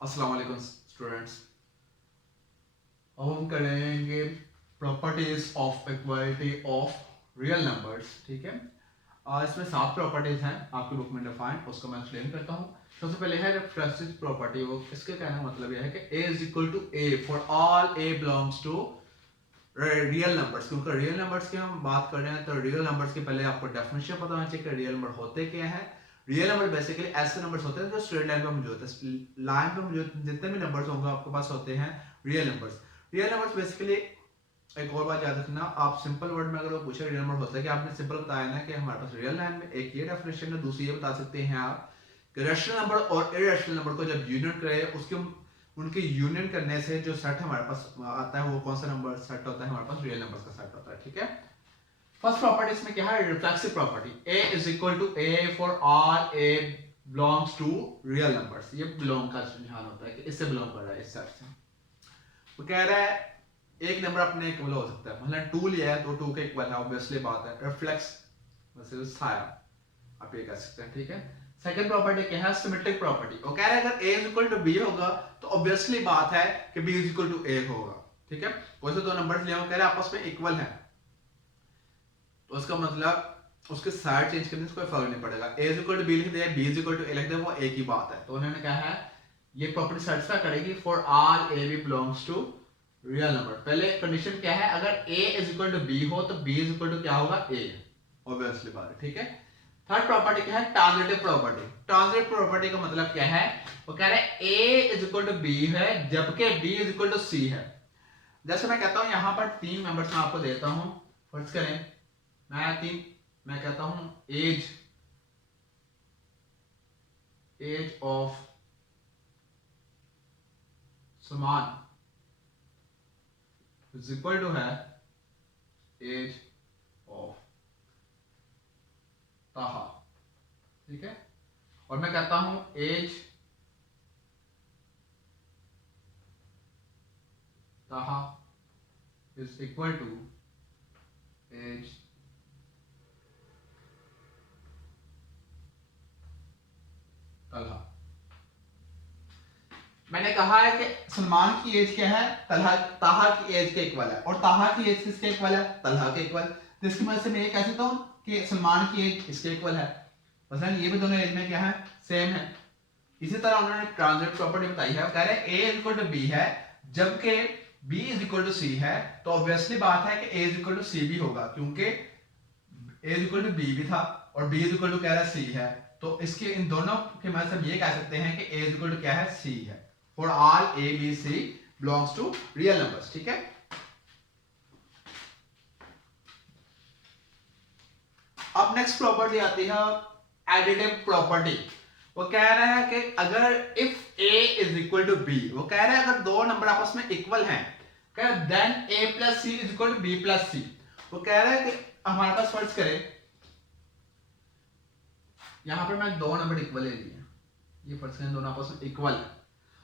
अस्सलाम वालेकुम स्टूडेंट्स। अब हम करेंगे properties of equality of real numbers. ठीक है, इसमें 7 प्रॉपर्टीज हैं आपकी बुक में डिफाइंड, उसको मैं एक्सप्लेन करता हूँ। सबसे पहले है रिफ्लेक्सिव प्रॉपर्टी। वो इसके कहने का मतलब यह है कि a is equal to a for all a belongs to real numbers. क्योंकि रियल नंबर्स की हम बात कर रहे हैं तो रियल नंबर्स के पहले आपको डेफिनेशन पता होना चाहिए कि रियल नंबर होते क्या हैं। रियल नंबर बेसिकली ऐसे नंबर्स होते हैं जो स्ट्रेट लाइन पे मौजूद है। लाइन पे मौजूद जितने भी नंबर्स होंगे आपके पास होते हैं real numbers. Real numbers basically एक और बात याद रखना, आप सिंपल वर्ड में अगर वो पूछे रियल नंबर होता है कि आपने सिंपल बताया ना कि हमारे पास रियल लाइन में एक ये डेफिनेशन है, दूसरी ये बता सकते हैं आप कि रैशनल नंबर और इरैशनल नंबर को जब यूनियन करें उसके उनके यूनियन करने से जो सेट हमारे पास आता है वो कौन सा नंबर सेट होता है, हमारे पास रियल नंबर्स का सेट होता है। ठीक है, फर्स्ट प्रॉपर्टी इसमें क्या है, reflexive property. a is equal to a for all a belongs to real numbers. ये बिलोंग का ध्यान होता है कि इससे बिलोंग कर रहा है, इस सेट से। वो कह रहा है एक नंबर अपने इक्वल हो सकता है, मतलब 2 लिया है तो 2 के इक्वल है, ऑब्वियसली बात है। रिफ्लेक्स वैसे साया आप ये कह सकते हैं। ठीक है, सेकंड प्रॉपर्टी क्या है, सिमेट्रिक प्रॉपर्टी। वो कह रहा है अगर a is equal to b होगा तो ऑब्वियसली बात है कि b is equal to a होगा। ठीक है, कोई से दो नंबर्स लिए कह रहे हैं आपस में इक्वल है तो उसका मतलब उसके साइड चेंज करने से कोई फर्क नहीं पड़ेगा। a is equal to b लिख दिया, b is equal to a लिख दिया, वो एक ही बात है। तो उन्होंने कहा है ये प्रॉपर्टी सेटिस्फाई करेगी for all a b belongs to real number. पहले कंडीशन क्या है, अगर a is equal to b हो तो b इज इक्वल टू क्या होगा, a, ऑब्वियसली बात है। ठीक है, थर्ड प्रॉपर्टी क्या है, ट्रांजिटिव प्रॉपर्टी। ट्रांजिटिव प्रॉपर्टी का मतलब क्या है, वो कह रहे हैं a is equal to b है जबकि b is equal to c है। जैसे मैं कहता हूं यहां पर 3 मेंबर्स मैं आपको देता हूं, फर्ज करें मैं कहता हूं age of Salman is equal to है एज ऑफ ताहा। ठीक है, और मैं कहता हूं age Taha is equal to age Talha. मैंने कहा है कि सलमान की एज क्या है, ताहा की एज के इक्वल है, और ताहा की एज किसके इक्वल है, तलहा के इक्वल। तो इसकी मदद से मैं ये कह सकता हूं कि सलमान की एज इसके इक्वल है, मसलन ये भी दोनों एज में क्या है, सेम है। इसी तरह उन्होंने ट्रांजिटिव प्रॉपर्टी बताई है, कह रहे हैं a is equal to b है जबकि b is equal to c है, तो ऑब्वियसली बात है कि a is equal to c भी होगा क्योंकि a is equal to b भी था और b इज इक्वल टू कह रहा है c है। तो इसके इन दोनों के मदद से हम ये कह सकते हैं कि a इज इक्वल टू क्या है, c है for all a b c belongs to real numbers. ठीक है, अब नेक्स्ट प्रॉपर्टी आती है एडिटिव प्रॉपर्टी। वो कह रहा है कि अगर if a is equal to b, वो कह रहा है अगर दो नंबर आपस में इक्वल हैं, कह then a plus c is equal to b plus c. वो कह रहा है कि हमारे पास फर्ज करें यहां पर मैं दो नंबर इक्वल ले लिए, ये फर्ज करें दोनों आपस में इक्वल है।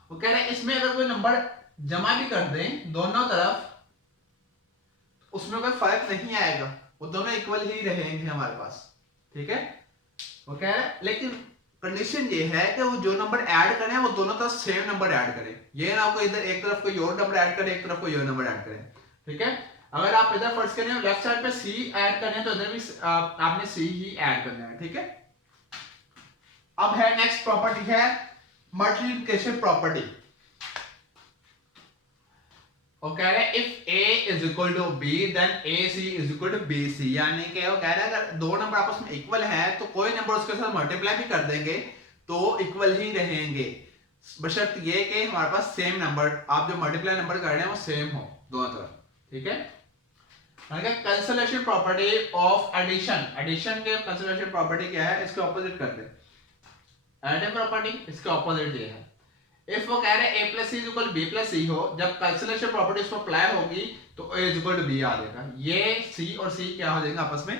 वो कह रहा है इसमें अगर कोई नंबर जमा भी कर दें दोनों तरफ उसमें कोई फर्क नहीं आएगा, वो दोनों इक्वल ही रहेंगे हमारे पास। ठीक है, वो कह रहा है लेकिन कंडीशन ये है कि वो जो नंबर ऐड करें वो दोनों तरफ सेम नंबर ऐड करें, ये ना कोई इधर एक तरफ कोई और नंबर ऐड करे एक तरफ कोई और नंबर ऐड करें। ठीक है, अगर आप इधर फर्स्ट करें लेफ्ट साइड पे c ऐड करें तो इधर भी आपने c ही ऐड करना है। ठीक है, अब है नेक्स्ट प्रॉपर्टी है मल्टीप्लिकेशन प्रॉपर्टी। और कह रहा है if a is equal to b then ac is equal to bc, यानी कि वो कह रहा है अगर दो नंबर आपस में इक्वल है तो कोई नंबर उसके साथ मल्टीप्लाई भी कर देंगे तो इक्वल ही रहेंगे, बशर्त ये कि हमारे पास सेम नंबर, आप जो मल्टीप्लाई नंबर कर रहे हैं वो सेम हो दोनों तरफ। ठीक है, cancellation property of addition. Addition के कैंसलेशन प्रॉपर्टी क्या है, इसके ऑपोजिट करते हैं। एडिटिव प्रॉपर्टी इसके ऑपोजिट ये है, इफ वो कह रहे हैं a plus c is equal to b plus c हो, जब कैंसिलेशन प्रॉपर्टी इसको अप्लाई होगी तो a is equal to b आ जाएगा, ये c और c क्या हो जाएंगे, आपस में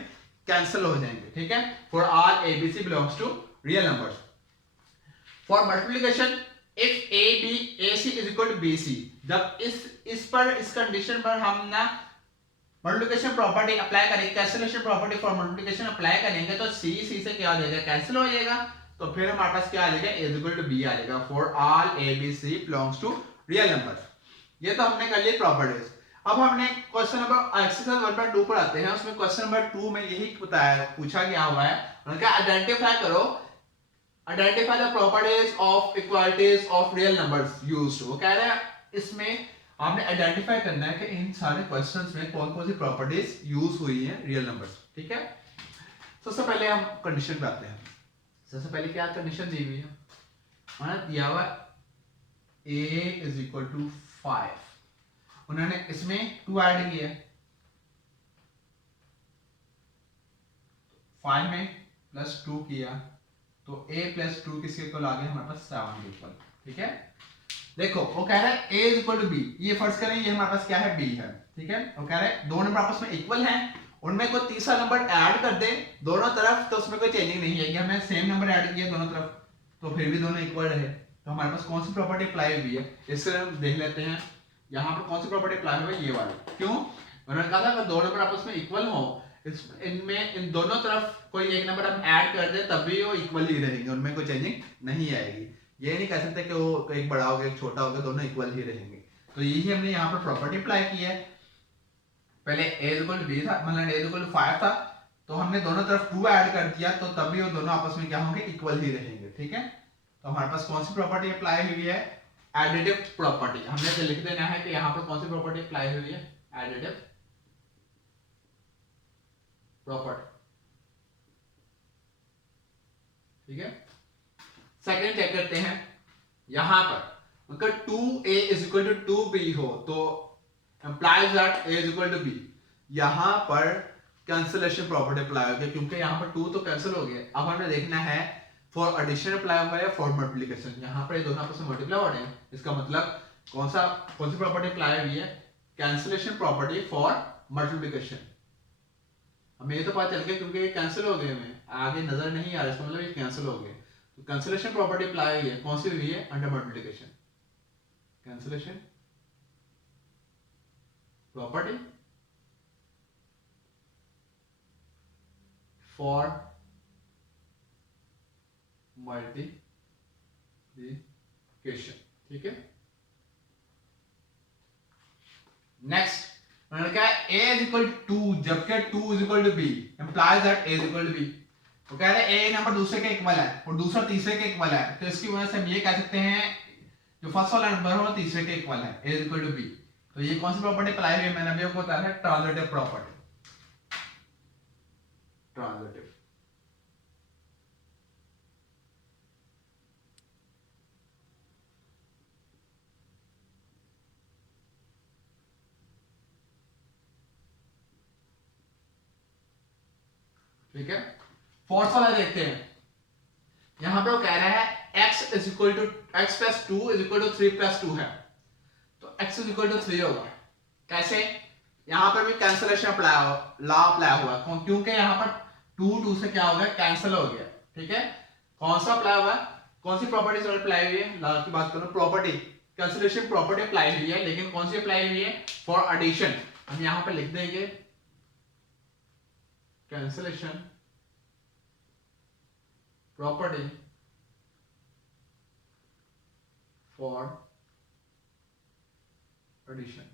कैंसिल हो जाएंगे। ठीक है, for all a b c belongs to real numbers. For multiplication if a b a c is equal to b c, जब इस कंडीशन पर हम ना मल्टीप्लिकेशन प्रॉपर्टी अप्लाई करेंगे, cancellation property for multiplication apply करेंगे तो c से क्या हो जाएगा, कैंसिल हो जाएगा। तो फिर हमारे पास क्या आ जाएगा, a इक्वल टू b आ जाएगा for all a b c belongs to real number. ये तो हमने कर ली प्रॉपर्टीज। अब हमने क्वेश्चन नंबर एक्सरसाइज 1.2 पर आते हैं। उसमें क्वेश्चन नंबर 2 में यही बताया पूछा गया हुआ है, उनका आइडेंटिफाई करो, identify the properties of equalities of real numbers used. वो कह रहे हैं इसमें आपने आइडेंटिफाई करना है कि इन सारे क्वेश्चंस में कौन कौन सी प्रॉपर्टीज यूज हुई हैं रियल नंबर्स। ठीक है, सबसे पहले हम कंडीशन पे आते हैं। सबसे पहले क्या कंडीशन दी हुई है, माना दिया हुआ a इज इक्वल टू 5, उन्होंने इसमें 2 ऐड किया, 5 में प्लस 2 किया, तो a प्लस 2 किसके इक्वल आ गया, हमारे पास 7 के इक्वल। ठीक है, देखो वो कह रहा है a is equal to b, ये फर्स्ट करें ये हमारे पास क्या है b है। ठीक है, वो कह रहा है दो नंबर आपस में इक्वल हैं, उनमें कोई तीसरा नंबर ऐड कर दे दोनों तरफ, तो उसमें कोई चेंजिंग नहीं है कि हमने सेम नंबर ऐड किया दोनों तरफ तो फिर भी दोनों इक्वल रहे। तो हमारे पास कौन सी प्रॉपर्टी अप्लाई हुई है, इससे हम देख लेते हैं यहाँ पर कौन सी प्रॉपर्टी अप्लाई हुई है, ये वाली। क्यों, उन्होंने कहा था अगर दो नंबर आपस में इक्वल हो, इनमें इन दोनों तरफ कोई एक नंबर हम ऐड कर दे तब भी वो इक्वल ही रहेंगे, उनमें कोई चेंजिंग नहीं आएगी। ये नहीं कह सकते कि वो एक बड़ा हो गया एक छोटा हो गया, दोनों इक्वल ही रहेंगे। तो यही हमने यहाँ पर प्रॉपर्टी अप्लाई की है। पहले a इक्वल टू b था, मतलब a इक्वल टू 5 था, तो हमने दोनों तरफ 2 ऐड कर दिया, तो तब भी वो दोनों आपस में क्या होंगे, इक्वल ही रहेंगे। ठीक है, तो हमारे पास कौन सी प्रॉपर्टी अप्लाई हुई है, एडिटिव प्रॉपर्टी। हमने तो लिख देना है कि यहाँ पर कौन सी प्रॉपर्टी अप्लाई हुई है, एडिटिव प्रॉपर्टी। ठीक है, सेकंड चेक करते हैं, यहां पर अगर 2a is equal to 2b हो तो implies that a is equal to b, यहां पर कैंसिलेशन प्रॉपर्टी अप्लाई हो गया, क्योंकि यहां पर 2 तो कैंसिल हो गया। अब हमें देखना है फॉर एडिशन अप्लाई हुआ है फॉर मल्टीप्लिकेशन, यहां पर ये दोनों आपस में मल्टीप्लाई हो रहे हैं, इसका मतलब कौन सी प्रॉपर्टी अप्लाई हुई है, कैंसिलेशन प्रॉपर्टी फॉर मल्टीप्लिकेशन। हमें ये तो पता चल गया क्योंकि ये कैंसिल हो गए, हमें आगे नजर नहीं आ रहा, इसका मतलब ये कैंसिल हो गए। तो कैंसिलेशन प्रॉपर्टी अप्लाई हुई है, कौन सी हुई है, under multiplication. Cancellation property for multiplication. ठीक है, नेक्स्ट मैंने कहा a इज इक्वल टू 2 जबकि 2 is equal to b implies that a is equal to b। तो कह रहे हैं a नंबर दूसरे के इक्वल है और दूसरा तीसरे के इक्वल है, तो इसकी वजह से हम ये कह सकते हैं जो फर्स्ट वाला नंबर हो तीसरे के इक्वल है, a is equal to b। तो ये कौन सी प्रॉपर्टी अप्लाई हुई है, मैंने अभी आपको बताया है, ट्रांजिटिव प्रॉपर्टी। ट्रांजिटिव ठीक है, फोर्थ वाला देखते हैं। यहां पे वो कह रहा है x is equal to x plus 2 is equal to 3 plus 2 है, तो x इज इक्वल टू 3 होगा। कैसे, यहां पर भी कैंसिलेशन लॉ अप्लाई हुआ, क्योंकि यहां पर 2 से क्या हो गया, कैंसिल हो गया। ठीक है, कौन सा अप्लाई हुआ, कौन सी प्रॉपर्टी अप्लाई हुई है, लॉ की बात करो, प्रॉपर्टी कैंसिलेशन प्रॉपर्टी अप्लाई हुई है, लेकिन कौन सी अप्लाई हुई है, फॉर एडिशन। हम यहां पर लिख देंगे कैंसिलेशन प्रॉपर्टी फॉर एडिशन,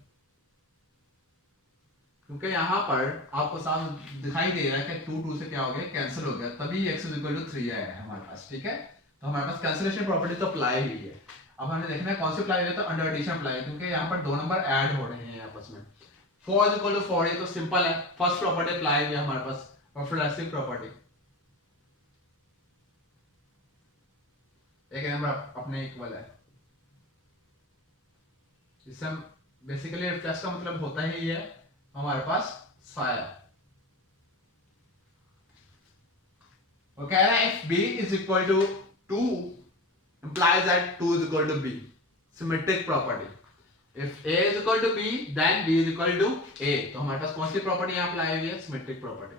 क्योंकि यहां पर आपको साफ दिखाई दे रहा है कि 2 से क्या हो गया, कैंसिल हो गया, तभी x इज इक्वल टू 3 आया है हमारे पास। ठीक है, तो हमारे पास कैंसिलेशन प्रॉपर्टी तो अप्लाई हुई है। अब हमें देखना है कौन सी अप्लाई हुई है, तो अंडर एडिशन अप्लाई, क्योंकि यहां पर दो नंबर ऐड हो रहे हैं आपस में। 4 इज इक्वल टू 4, ये तो सिंपल है, फर्स्ट प्रॉपर्टी अप्लाई हुई है हमारे पास, और फिर ऐसी प्रॉपर्टी एक नंबर अपने इक्वल है, इससे हम बेसिकली रिफ्लेक्स का मतलब होता ही है हमारे पास साया। वो कह रहा है if b is equal to 2 implies that 2 is equal to b, symmetric property। if a is equal to b then b is equal to a। तो हमारे पास कौन सी प्रॉपर्टी यहां अप्लाई हुई है, सिमेट्रिक प्रॉपर्टी।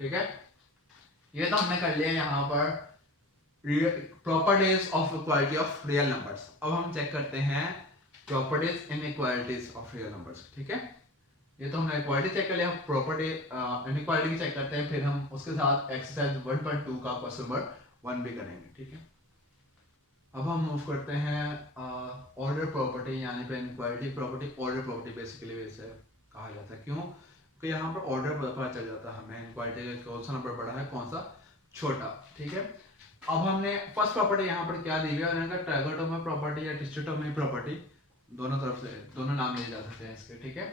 ठीक है, ये तो हमने कर लिया यहां पर properties of equality of real numbers. अब हम चेक करते हैं properties in equalities of real numbers. ठीक है, ये तो हमने इक्वालिटी चेक कर लिया, प्रॉपर्टी इनइक्वालिटी चेक करते हैं, फिर हम उसके साथ एक्सरसाइज 1.2 का क्वेश्चन नंबर 1 भी करेंगे, ठीक है। अब हम मूव करते हैं ऑर्डर प्रॉपर्टी, यानी पे inequality property order property basically वैसे कहा जाता है। क्यों? कि यहाँ पर ऑर्डर पता चल जाता है हमें इनइक्वालिटी का कौन सा नंबर बड़ा है कौन सा छोटा, ठीक है। अब हमने फर्स्ट प्रॉपर्टी यहाँ पर क्या दी हुई है, उन्होंने कहा ट्राइगोटोमी प्रॉपर्टी या डिस्ट्रोटोमी प्रॉपर्टी, दोनों तरफ से दोनों नाम लिए जा सकते हैं इसके, ठीक है।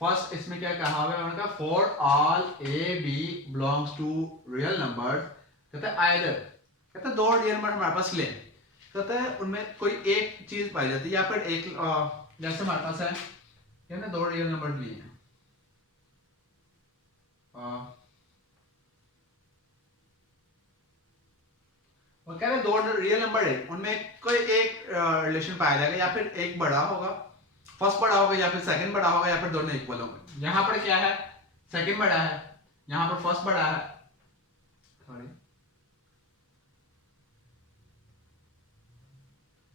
फर्स्ट इसमें क्या कहा हुआ है, उन्होंने कहा for all A B belongs to real numbers, कहता है आइदर, कहता है दो रियल नंबर हमारे पास ले, कहता है उनमें कोई एक चीज पाई जाती है, या फिर एक जैसे हमारे पास है क्या ना, दो रियल नंबर लिए हैं, वो कह रहे दो रियल नंबर है, उनमें कोई एक रिलेशन पाया जाएगा, या फिर एक बड़ा होगा, फर्स्ट बड़ा होगा, या फिर सेकंड बड़ा होगा, या फिर दोनों इक्वल होंगे। यहाँ पर क्या है, सेकंड बड़ा है, यहाँ पर फर्स्ट बड़ा है, सॉरी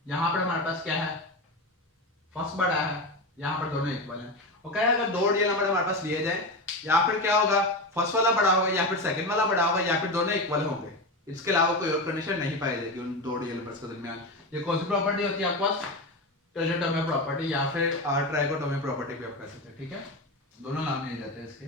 यहाँ पर हमारे पास क्या है, फर्स्ट बड़ा है, यहाँ पर दोनों इक्वल है। वो कह रहे अगर दो रियल नंबर हमारे पास लिए जाए, या फिर क्या होगा, फर्स्ट वाला बड़ा होगा, या फिर सेकंड वाला बड़ा होगा, या फिर दोनों इक्वल होंगे, इसके अलावा कोई और कंडीशन नहीं पाई जाएगी उन दो रियल नंबर्स के दरमियान। ये कौन सी प्रॉपर्टी होती है आपके पास, ट्राइगोटोमी प्रॉपर्टी या फिर ट्राइगोटोमी प्रॉपर्टी भी आप कह सकते हैं, ठीक है, दोनों नाम लिए जाते हैं इसके।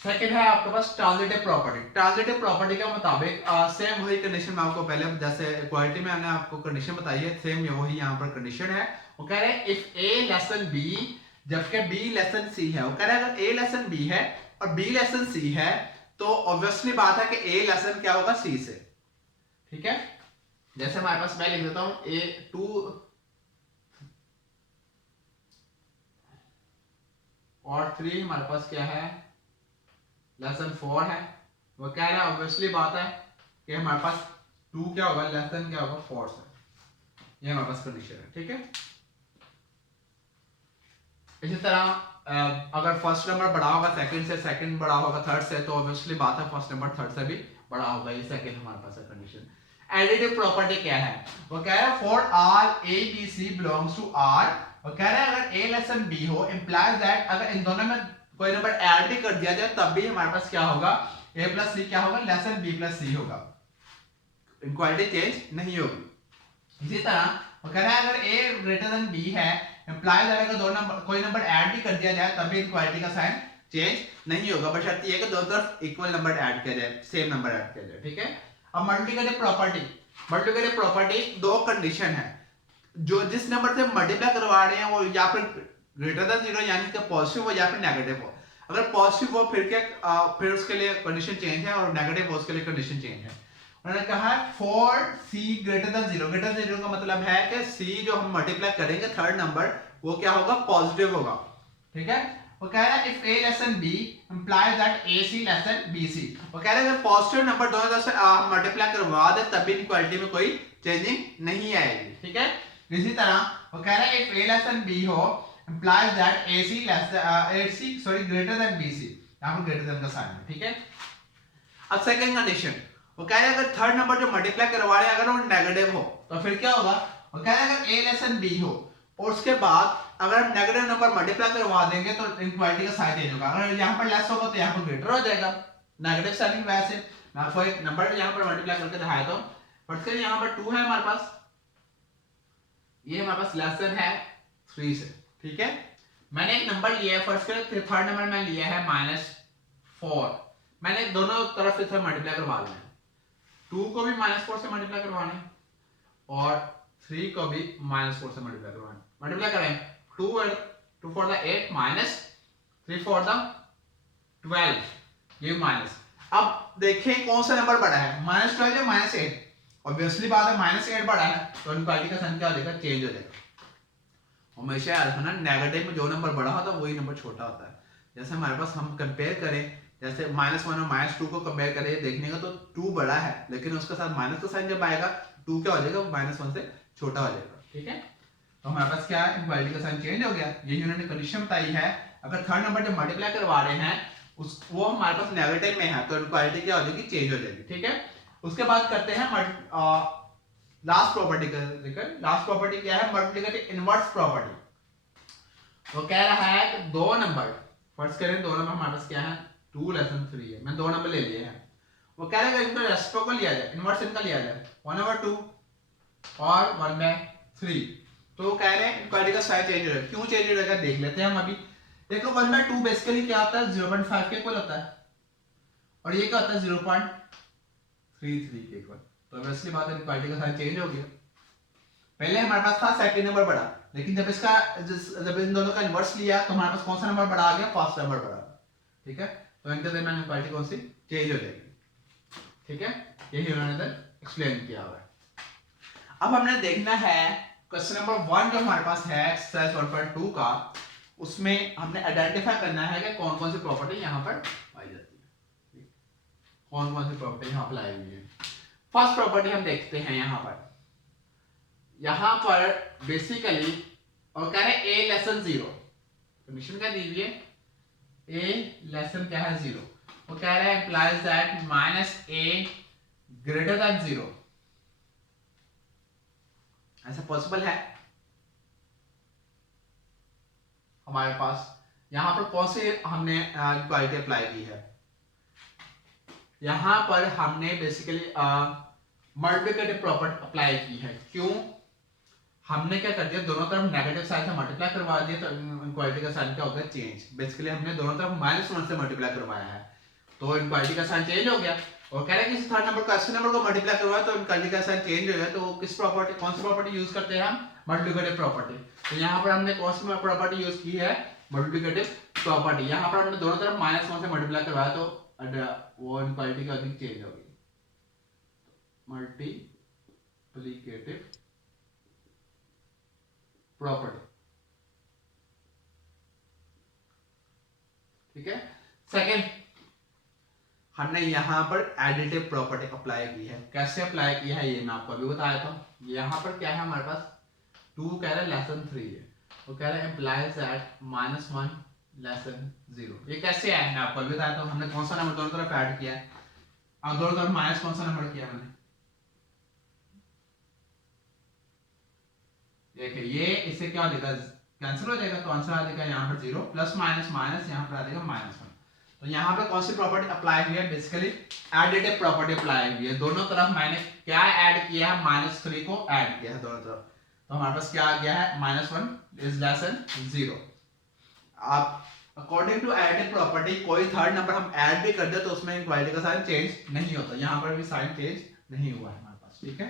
सेकंड है आपके पास ट्रांजिटिव प्रॉपर्टी। ट्रांजिटिव प्रॉपर्टी के मुताबिक सेम वही कंडीशन मैं आपको पहले जैसे इक्वालिटी में मैंने आपको कंडीशन बताई है, सेम वही यहाँ पर कंडीशन है। वो कह रहे हैं इफ ए लेसन बी, जबकि बी लेसन सी है। वो कह रहे हैं अगर ए लेसन बी है और बी लेसन सी है तो ऑब्वियसली बात है कि ए लेसन क्या होगा सी से, ठीक है। जैसे हमारे पास मैं लिख देता हूं ए 2 और 3 हमारे पास क्या है, लेसन 4 है। वो कह रहा है ऑब्वियसली बात है कि हमारे पास 2 क्या होगा, लेसन क्या होगा 4 से, ये हमारे पास कंडीशन है, ठीक है। इसी तरह अगर फर्स्ट नंबर बड़ा होगा सेकंड से, सेकंड बड़ा होगा थर्ड से, तो ऑब्वियसली बात है फर्स्ट नंबर थर्ड से भी बड़ा होगा, ये सेकंड हमारे पास है कंडीशन। एडिटिव प्रॉपर्टी क्या है, वो कह रहा है for all A b c belongs to R. वो कह रहा है अगर ए लेसन बी हो इंप्लाइज दैट अगर इन दोनों में कोई नंबर ऐड भी कर दिया जाए तब भी हमारे पास क्या होगा, ए प्लस सी क्या होगा, लेसन बी प्लस सी होगा, इक्वालिटी चेंज नहीं होगी। इसी तरह वो कह रहा है अगर ए ग्रेटर देन बी है इंप्लाइज दैट अगर दो नंबर कोई नंबर ऐड भी कर दिया जाए तब भी इक्वालिटी का साइन चेंज नहीं होगा, बशर्ते ये कि दो तरफ इक्वल नंबर ऐड किया जाए, सेम नंबर ऐड किया जाए, ठीक है। अब मल्टीप्लिकेटिव प्रॉपर्टी, मल्टीप्लिकेटिव प्रॉपर्टी दो कंडीशन है, जो जिस नंबर से मल्टीप्लाई करवा रहे हैं वो या फिर ग्रेटर देन 0 यानी कि पॉजिटिव हो या फिर नेगेटिव हो। अगर पॉजिटिव हो फिर क्या फिर उसके लिए कंडीशन चेंज है, और नेगेटिव हो उसके लिए कंडीशन चेंज है। उन्होंने कहा for c greater than 0, greater than 0 का मतलब है कि सी जो हम मल्टीप्लाई करेंगे थर्ड नंबर वो क्या होगा, पॉजिटिव होगा, ठीक है। वो कह रहा है if a lesson b implies that ac lesson bc। वो कह रहा है अगर पॉजिटिव नंबर दोनों तरफ से मल्टीप्लाई करवा दे तब भी इक्वालिटी में कोई चेंजिंग नहीं आएगी, ठीक है। इसी तरह वो कह रहा है इफ a लेसन b हो implies that ac sorry greater than bc, यहां पर ग्रेटर देन का साइन है, ठीक है। अब सेकंड कंडीशन वो कह रहा है अगर थर्ड नंबर जो मल्टीप्लाई करवा रहे हैं अगर वो नेगेटिव हो तो फिर क्या होगा, वो कह रहा है अगर a लेसन b हो और उसके बाद अगर हम नेगेटिव नंबर मल्टीप्लाई करवा देंगे तो इक्वालिटी का साइन चेंज होगा, अगर यहाँ पर लेस होगा तो यहाँ पर ग्रेटर हो जाएगा, नेगेटिव साइन की वजह से। मैं आपको एक नंबर यहाँ पर मल्टीप्लाई करके दिखाया तो फर्स्ट करिए यहाँ पर 2 है हमारे पास, ये हमारे पास लेस देन है 3 से, ठीक है। मैंने एक नंबर लिया है फर्स्ट करिए, थर्ड नंबर मैं लिया है -4, मैंने दोनों तरफ से मल्टीप्लाई करवा लेना है, 2 को भी -4 से मल्टीप्लाई करवाना है और 3 को भी -4 से मल्टीप्लाई करवाना है। मल्टीप्लाई करें 2 for the 8 minus 3 for the 12, ये माइनस। अब देखें कौन सा नंबर बड़ा है, -12 या -8, ऑब्वियसली बात है -8 बड़ा है तो इक्वालिटी का साइन क्या हो जाएगा, चेंज हो जाएगा। हमेशा याद रखना नेगेटिव में जो नंबर बड़ा होता है वही नंबर छोटा होता है। जैसे हमारे पास हम कंपेयर करें, जैसे -1 और -2 को कंपेयर करें देखने का तो 2 बड़ा है लेकिन उसके साथ माइनस का साइन जब आएगा 2 क्या हो जाएगा, -1 से छोटा हो जाएगा, ठीक है। तो हमारे पास क्या है, इक्वालिटी का साइन चेंज हो गया। यही उन्होंने कंडीशन बताई है, अगर थर्ड नंबर जब मल्टीप्लाई करवा रहे हैं उस वो हमारे पास नेगेटिव में है तो इक्वालिटी क्या हो जाएगी, चेंज हो जाएगी, ठीक है। उसके बाद करते हैं लास्ट प्रॉपर्टी का जिक्र। लास्ट प्रॉपर्टी क्या है, मल्टीप्लिकेटिव इनवर्स प्रॉपर्टी। वो कह रहा है कि दो नंबर, फर्स्ट करें दो नंबर हमारे पास क्या है 2 <3 है, मैं दो नंबर ले लिए हैं। वो कह रहा है इनका रेसिप्रोकल लिया जाए, इनवर्स इनका लिया जाए 1/2 और 1/3। तो कह रहे हैं इनक्वालिटी का साइन चेंज हो जाएगा। क्यों चेंज हो जाएगा देख लेते हैं हम अभी। देखो 1/2 बेसिकली क्या होता है 0.5 के इक्वल होता है और ये क्या होता है 0.33 के इक्वल। तो वैसे बात है इनक्वालिटी का साइन चेंज हो गया। पहले हमारे पास था सेकंड नंबर बड़ा, लेकिन जब इन दोनों का इनवर्स लिया तो हमारे पास कौन सा नंबर बड़ा आ गया फर्स्ट नंबर बड़ा। ठीक है, तो इनके दरमियान इनक्वालिटी कौन सी चेंज हो जाएगी। ठीक है, यही उन्होंने इधर एक्सप्लेन किया हुआ है। अब हमने देखना है क्वेश्चन नंबर 1 जो हमारे पास है एक्सरसाइज 1.2 का, उसमें हमने आइडेंटिफाई करना है कि कौन कौन सी प्रॉपर्टी यहाँ पर पाई जाती है, कौन कौन सी प्रॉपर्टी यहाँ पर लाई हुई है। फर्स्ट प्रॉपर्टी हम देखते हैं यहाँ पर बेसिकली और कह रहे हैं a लेसन 0, कंडीशन क्या दी हुई है a लेसन क्या है 0। वो कह रहा है implies that -a greater than 0। ऐसा पॉसिबल है हमारे पास। यहां पर कौन सी हमने इक्वालिटी अप्लाई की है, यहां पर हमने बेसिकली मल्टीप्लिकेटिव प्रॉपर्टी अप्लाई की है। क्यों, हमने क्या कर दिया दोनों तरफ नेगेटिव साइन से मल्टीप्लाई करवा दिया, तो इक्वालिटी का साइन क्या हो गया चेंज। बेसिकली हमने दोनों तरफ -1 से मल्टीप्लाई करवाया है तो इक्वालिटी का साइन चेंज हो गया। और कह रहे हैं कि थर्ड नंबर को ऐसे नंबर को मल्टीप्लाई करवाया तो इक्वालिटी का साइन चेंज हो गया। तो किस प्रॉपर्टी, कौन सी प्रॉपर्टी यूज करते हैं हम, मल्टीप्लिकेटिव प्रॉपर्टी। तो यहाँ पर हमने कौन सी प्रॉपर्टी यूज की है, मल्टीप्लिकेटिव प्रॉपर्टी। यहाँ पर हमने दोनों तरफ -1 से मल्टीप्लाई करवाया तो वो इक्वालिटी का अधिक चेंज होगी, मल्टीप्लिकेटिव प्रॉपर्टी। ठीक है, सेकंड हमने यहां पर एडिटिव प्रॉपर्टी अप्लाई की है। कैसे अप्लाई किया है ये मैं आपको अभी बताया था। यहां पर क्या है हमारे पास 2 कह रहा है लेसन 3 है, वो कह रहा है implies that -1 लेसन 0। ये कैसे है मैं आपको अभी बताया था। हमने कौन सा नंबर दोनों तरफ ऐड किया है, और दोनों तरफ माइनस कौन सा नंबर किया मैंने, देखिए ये इससे क्या हो जाएगा कैंसिल हो जाएगा, तो आंसर आ जाएगा यहाँ पर 0 प्लस माइनस माइनस यहाँ पर आ जाएगा -1। तो यहाँ पर कौन सी प्रॉपर्टी अप्लाई हुई है, बेसिकली एडिटिव प्रॉपर्टी अप्लाई हुई है। दोनों तरफ मैंने क्या ऐड किया है, -3 को ऐड किया है दोनों तरफ। तो हमारे पास क्या आ गया है -1 इज लेसन 0। आप अकॉर्डिंग टू एडिटिव प्रॉपर्टी कोई थर्ड नंबर हम ऐड भी कर दे तो उसमें इक्वालिटी का साइन चेंज नहीं होता। यहाँ पर भी साइन चेंज नहीं हुआ है हमारे पास। ठीक है,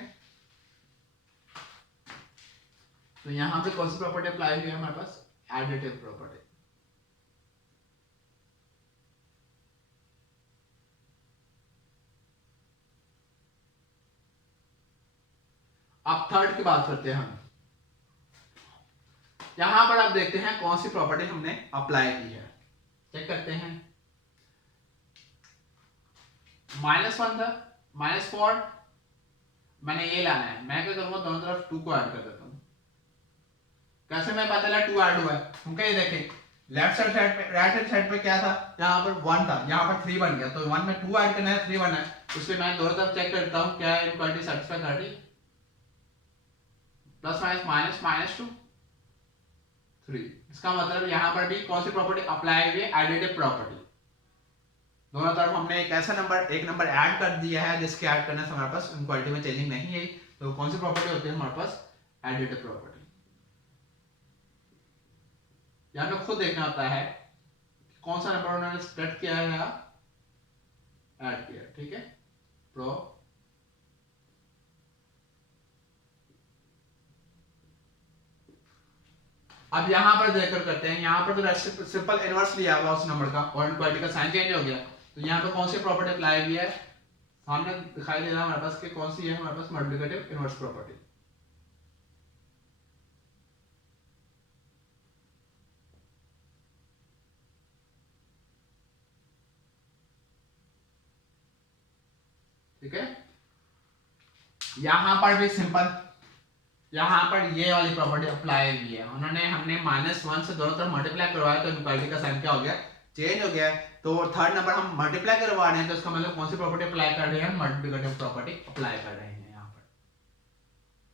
तो यहाँ पे कौन सी प्रॉपर्टी अप्लाई हुई है हमारे पास, एडिटिव प्रॉपर्टी। अब थर्ड की बात करते हैं हम। यहां पर आप देखते हैं कौन सी प्रॉपर्टी हमने अप्लाई की है, चेक करते हैं। -1 था, -4 मैंने ये लाना है, मैं क्या करूंगा दोनों तरफ 2 को ऐड कर देता हूं। कैसे मैं पता चला 2 ऐड हुआ है, क्योंकि ये देखें लेफ्ट साइड पे राइट हैंड साइड पे क्या था, यहाँ पर 1 था, यहाँ पर 3 बन गया। तो 1 में 2 ऐड करना है, 3 बना है, इसलिए मैं दोनों तरफ चेक करता हूँ क्या इक्वालिटी सेटिस्फाई कर रही, प्लस माइनस -2 3। इसका मतलब यहाँ पर भी कौन सी प्रॉपर्टी अप्लाई हुई है, एडिटिव प्रॉपर्टी। दोनों तरफ हमने एक ऐसा नंबर एक नंबर ऐड कर दिया है जिसके ऐड करने से हमारे पास इक्वालिटी में चेंजिंग नहीं है। तो कौन सी प्रॉपर्टी होती है हमारे पास, एडिटिव प्रॉपर्टी। यहाँ पे खुद देखना होता है कौन सा नंबर उन्होंने स्प्लिट किया है या ऐड किया। ठीक है, प्रो अब यहाँ पर देखकर करते हैं। यहाँ पर तो सिंपल इनवर्स लिया हुआ उस नंबर का और इक्वालिटी का साइन चेंज हो गया। तो यहाँ पे कौन सी प्रॉपर्टी अप्लाई हुई है, सामने दिखाई दे रहा है हमारे पास कि कौन सी है हमारे पास, मल्टीप्लिकेटिव इनवर्स प्रॉपर्टी। ठीक है, यहां पर भी सिंपल, यहां पर ये वाली प्रॉपर्टी अप्लाई हुई है। उन्होंने हमने -1 से दोनों तरफ मल्टीप्लाई करवाया तो इक्वालिटी का साइन क्या हो गया, चेंज हो गया। तो थर्ड नंबर हम मल्टीप्लाई करवा रहे हैं तो इसका मतलब कौन सी प्रॉपर्टी अप्लाई कर रहे हैं, मल्टीप्लिकेटिव प्रॉपर्टी अप्लाई कर रहे हैं।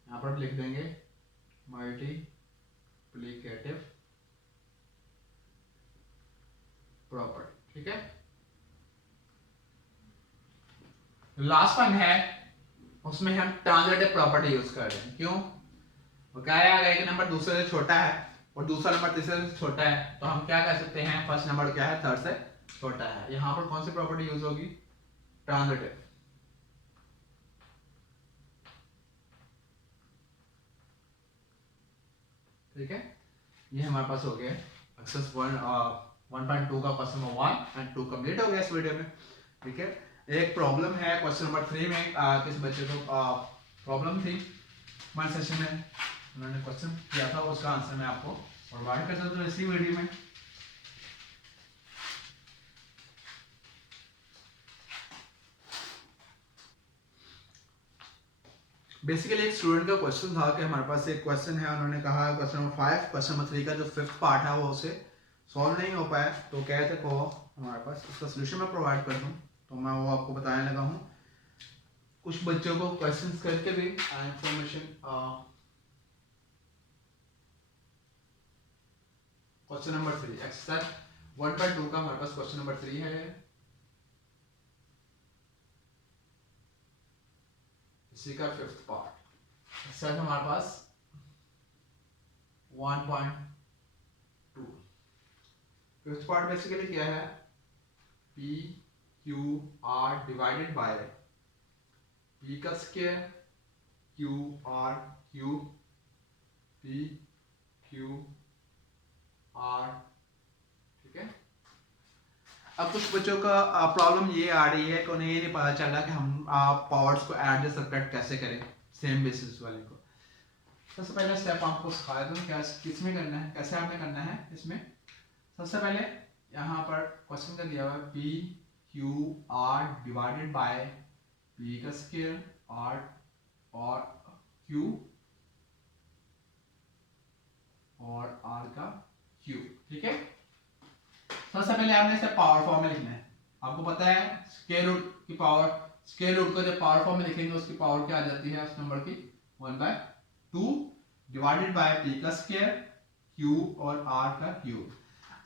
यहाँ पर लिख देंगे मल्टीप्लिकेटिव लास्ट वन है उसमें हम ट्रांजिटिव प्रॉपर्टी यूज कर रहे हैं। क्यों? वो क्या है, अगर एक नंबर दूसरे से छोटा है और दूसरा नंबर तीसरे से छोटा है तो हम क्या कह सकते हैं, फर्स्ट नंबर क्या है थर्ड से छोटा है। यहाँ पर कौन सी प्रॉपर्टी यूज होगी? ट्रांजिटिव। ठीक है, ये हमारे पास हो गया एक्सरसाइज 1.2 का क्वेश्चन नंबर 1 एंड 2 कंप्लीट हो गया इस वीडियो में। ठीक है, एक प्रॉब्लम है क्वेश्चन नंबर 3 में, किस बच्चे को प्रॉब्लम थी हमारे सेशन में, उन्होंने क्वेश्चन किया था, उसका आंसर मैं आपको प्रोवाइड कर सकता हूँ इसी वीडियो में। बेसिकली एक स्टूडेंट का क्वेश्चन था कि हमारे पास एक क्वेश्चन है, उन्होंने कहा क्वेश्चन नंबर 5 क्वेश्चन नंबर 3 का जो फिफ्थ पार्ट है वो उसे सॉल्व नहीं हो पाया, तो कहते को हमारे पास इसका सोल्यूशन मैं प्रोवाइड कर दूं, तो मैं वो आपको बताने लगा हूँ। कुछ बच्चों को क्वेश्चंस करके भी इंफॉर्मेशन, क्वेश्चन नंबर 3 एक्सरसाइज 1.2 का हमारे पास क्वेश्चन नंबर 3 है, इसी का फिफ्थ पार्ट। एक्सरसाइज हमारे पास 1.2 फिफ्थ पार्ट बेसिकली क्या है, p q r divided by p का square q r cube p q r. ठीक है, अब कुछ बच्चों का प्रॉब्लम ये आ रही है कि उन्हें ये नहीं पता चल रहा कि हम पावर्स को ऐड या सब्ट्रैक्ट कैसे करें सेम बेसिस वाले को। सबसे पहला स्टेप आपको सिखाया दूं क्या किसमें करना है, कैसे आपने करना है। इसमें सबसे पहले यहाँ पर क्वेश्चन का दिया हुआ है p q r divided by p का स्क्वायर आर और क्यू और आर का क्यूब। ठीक है, सबसे पहले आपने इसे पावर फॉर्म में लिखना है। आपको पता है स्क्वायर रूट की पावर, स्क्वायर रूट को जब पावर फॉर्म में लिखेंगे उसकी पावर क्या आ जाती है उस नंबर की 1/2 डिवाइडेड बाय पी का स्क्वायर क्यू और आर का क्यूब।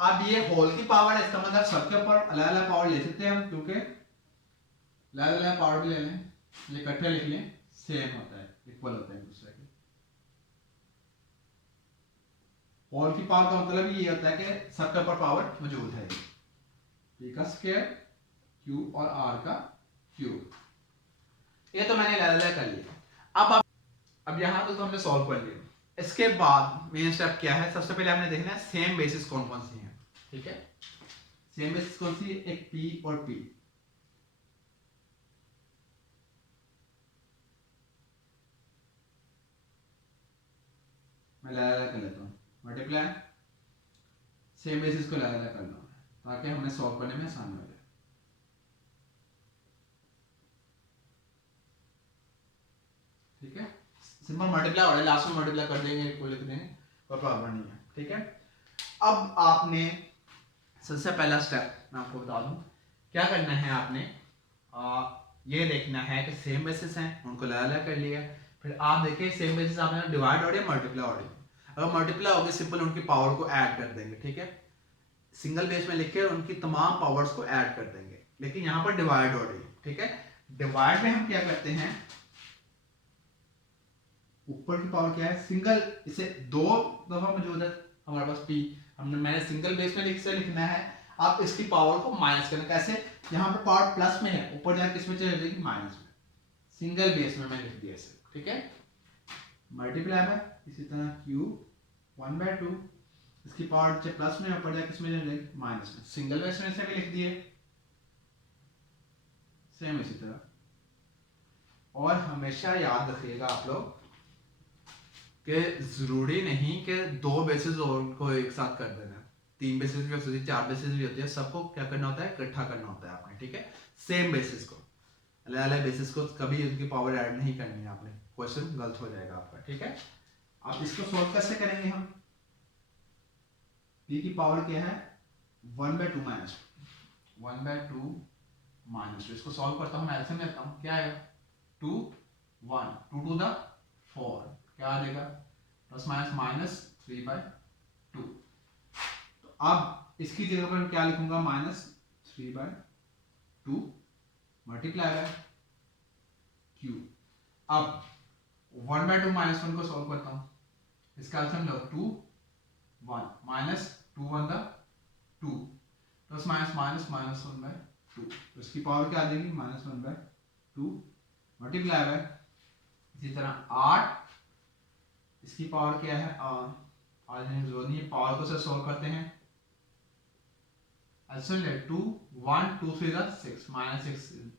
अब ये होल की पावर है, इसका मतलब सबके ऊपर अलग अलग पावर ले सकते हैं हम, क्योंकि अलग अलग पावर भी ले लें, ये इकट्ठे लिख लें, सेम होता है, इक्वल होता है एक दूसरे के। होल की पावर का मतलब ये होता है कि सबके ऊपर पावर मौजूद है, पी का स्क्वायर क्यू और आर का क्यूब। ये तो मैंने अलग अलग कर लिया। अब यहां तो हमने सॉल्व कर लिया। इसके बाद मेन स्टेप क्या है, सबसे पहले हमने देखना है सेम बेसिस कौन कौन सी हैं। ठीक है, सेम बेसिस कौन सी है, एक पी और पी। मैं लगा लगा कर लेता हूँ, मल्टीप्लाई सेम बेसिस को लगा लगा करना है ताकि हमें सॉल्व करने में आसानी हो जाए। ठीक है, सिंपल मल्टीप्लाई हो रहा है, लास्ट में मल्टीप्लाई कर देंगे, कोई लिख देंगे, कोई प्रॉब्लम नहीं है। ठीक है, अब आपने सबसे पहला स्टेप मैं आपको बता दूं क्या करना है। आपने ये देखना है कि सेम बेसिस हैं, उनको लगा लगा कर लिया। फिर आप देखिए सेम बेसिस आपने डिवाइड हो रही है मल्टीप्लाई हो रही है। अगर मल्टीप्लाई होगी सिंपल उनकी पावर को ऐड कर देंगे। ठीक है, सिंगल बेस में लिख के उनकी तमाम पावर्स को ऐड कर देंगे, लेकिन यहाँ पर डिवाइड हो रही है। ठीक है, डिवाइड में हम क्या करते हैं, ऊपर की पावर क्या है सिंगल, इसे दो दफा मौजूद है हमारे पास पी, हमने मैंने सिंगल बेस में लिखना है। आप इसकी पावर को माइनस करना, कैसे, यहाँ पर पावर प्लस में है, ऊपर जाकर किस में चले जाएगी, माइनस में। सिंगल बेस में मैंने लिख दिया इसे। ठीक है, मल्टीप्लाई में इसी तरह क्यूब 1/2, इसकी पावर से प्लस में, ऊपर जाकर किस में चले जाएगी, माइनस में। सिंगल बेस में से भी लिख दिए सेम इसी तरह। और हमेशा याद रखिएगा आप लोग कि जरूरी नहीं कि दो बेसिस को एक साथ कर देना, तीन बेसिस भी होती है, चार बेसिस भी होती है, सबको क्या करना होता है, इकट्ठा करना होता है आपने। ठीक है, सेम बेसिस को, अलग अलग बेसिस को कभी उनकी पावर ऐड नहीं करनी है आपने, क्वेश्चन गलत हो जाएगा आपका। ठीक है, अब इसको सॉल्व कैसे करेंगे हम, p की पावर क्या है 1/2 माइनस 1/2 माइनस, इसको सॉल्व करता हूँ मैं, एलसीएम लेता हूँ, क्या आएगा 2 1 2 to the 4, क्या आ जाएगा प्लस माइनस माइनस 3/2। तो अब इसकी जगह पर क्या लिखूंगा, -3/2 मल्टीप्लाई बाय क्यू। अब 1/2 -1 को सॉल्व करता हूँ, इसका एल्सियम लो 2 1 minus 2 1 the 2 plus minus minus minus 1/2, तो इसकी पावर क्या आ जाएगी -1/2 मल्टीप्लाई बाय, इसी तरह 8, इसकी पावर क्या है आज जरूरत नहीं है, पावर को से सॉल्व करते हैं, एल्सियम ले 2 1 2 3 6 -6,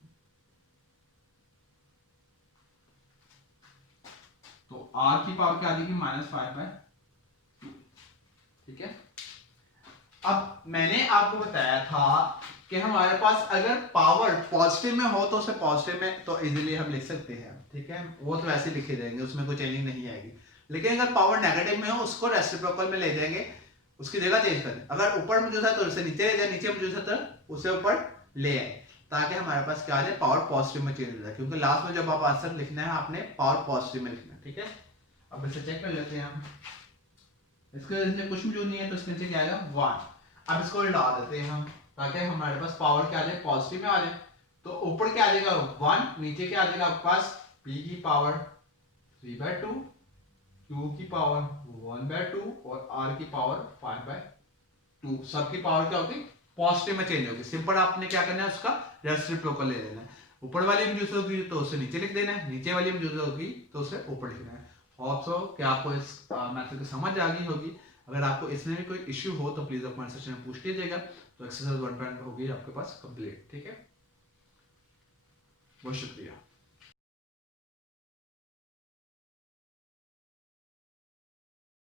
तो r की पावर क्या आ जाएगी -5/2, ठीक है। अब मैंने आपको बताया था कि हमारे पास अगर पावर पॉजिटिव में हो तो उसे पॉजिटिव में तो इजीली हम लिख सकते हैं, ठीक है, वो तो वैसे लिखे जाएंगे, उसमें कोई चेंजिंग नहीं आएगी। लेकिन अगर पावर नेगेटिव में हो उसको रेसिप्रोकल में ले जाएंगे, उसकी जगह चेंज कर दें, अगर ऊपर मौजूद है तो उसे नीचे ले जाए, नीचे मौजूद है तो उसे ऊपर ले आए, ताकि हमारे पास क्या आ जाए, पावर पॉजिटिव में चेंज हो जाए, क्योंकि लास्ट में जब आप आंसर लिखना है आपने पावर पॉजिटिव में लिखना है, ठीक है। अब इसे चेक कर लेते हैं हम, इसके नीचे कुछ मौजूद नहीं है तो इसके नीचे क्या आएगा 1। अब इसको उल्टा देते हैं हम, ताकि हमारे पास पावर क्या आ जाए, पॉजिटिव में आ जाए, तो ऊपर क्या आ जाएगा 1, नीचे क्या आ जाएगा आपके पास p की पावर 3/2, q की पावर 1/2 और r की पावर 5/2, सबकी पावर क्या होगी, पॉजिटिव में चेंज होगी। सिंपल आपने क्या करना है, उसका रेसिप्रोकल ले लेना है, ऊपर वाली में जो होगी तो उसे नीचे लिख देना है, नीचे वाली में जो होगी तो उसे ऊपर लिखना है। होप सो कि आपको इस मेथड की समझ आ गई होगी। अगर आपको इसमें भी कोई इश्यू हो तो प्लीज कमेंट सेक्शन में पूछ लीजिएगा। तो एक्सरसाइज 1 होगी आपके पास कंप्लीट, ठीक है, बहुत शुक्रिया।